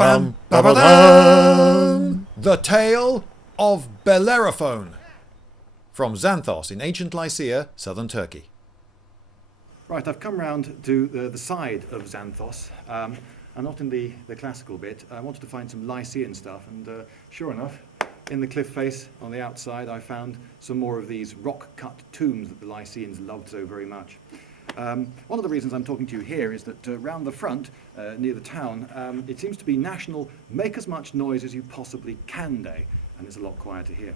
Bam, ba, ba, dam. The Tale of Bellerophon from Xanthos in ancient Lycia, southern Turkey. Right, I've come round to the side of Xanthos. I'm not in the classical bit. I wanted to find some Lycian stuff, and sure enough, in the cliff face on the outside, I found some more of these rock-cut tombs that the Lycians loved so very much. One of the reasons I'm talking to you here is that round the front, near the town, it seems to be national make as much noise as you possibly can day, and it's a lot quieter here.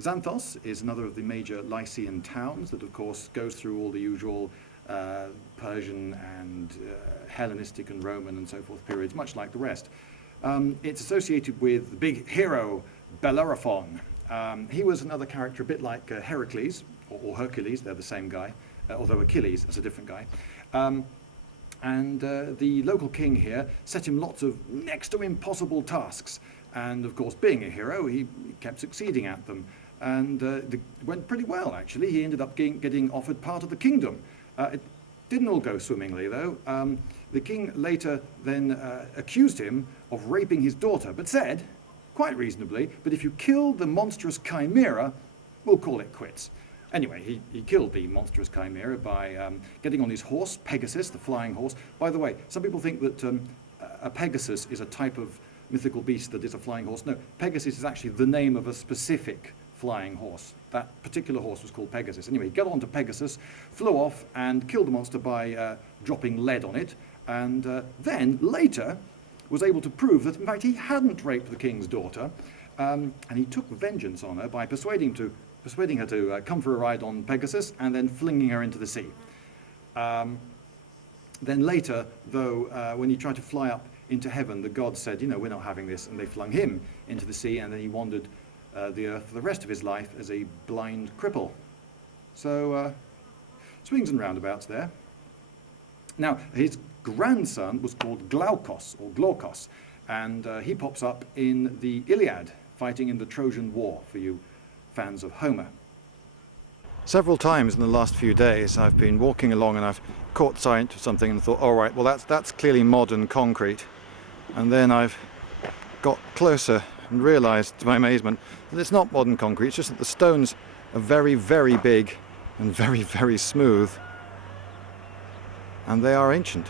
Xanthos is another of the major Lycian towns that, of course, goes through all the usual Persian and Hellenistic and Roman and so forth periods, much like the rest. It's associated with the big hero Bellerophon. He was another character a bit like Herakles, or Hercules, they're the same guy, although Achilles is a different guy. The local king here set him lots of next to impossible tasks. And of course, being a hero, he kept succeeding at them. And it went pretty well, actually. He ended up getting offered part of the kingdom. It didn't all go swimmingly, though. The king later then accused him of raping his daughter, but said, quite reasonably, but if you kill the monstrous chimera, we'll call it quits. Anyway, he killed the monstrous chimera by getting on his horse, Pegasus, the flying horse. By the way, some people think that a Pegasus is a type of mythical beast that is a flying horse. No, Pegasus is actually the name of a specific flying horse. That particular horse was called Pegasus. Anyway, he got onto Pegasus, flew off and killed the monster by dropping lead on it, and then later was able to prove that in fact he hadn't raped the king's daughter, and he took vengeance on her by persuading her to come for a ride on Pegasus and then flinging her into the sea. Then later, though, when he tried to fly up into heaven, the gods said, you know, we're not having this, and they flung him into the sea, and then he wandered the earth for the rest of his life as a blind cripple. So, swings and roundabouts there. Now, his grandson was called Glaukos, or Glaukos, and he pops up in the Iliad, fighting in the Trojan War, for you fans of Homer. Several times in the last few days I've been walking along and I've caught sight of something and thought, all right, well that's clearly modern concrete. And then I've got closer and realised, to my amazement, that it's not modern concrete, it's just that the stones are very, very big and very, very smooth. And they are ancient.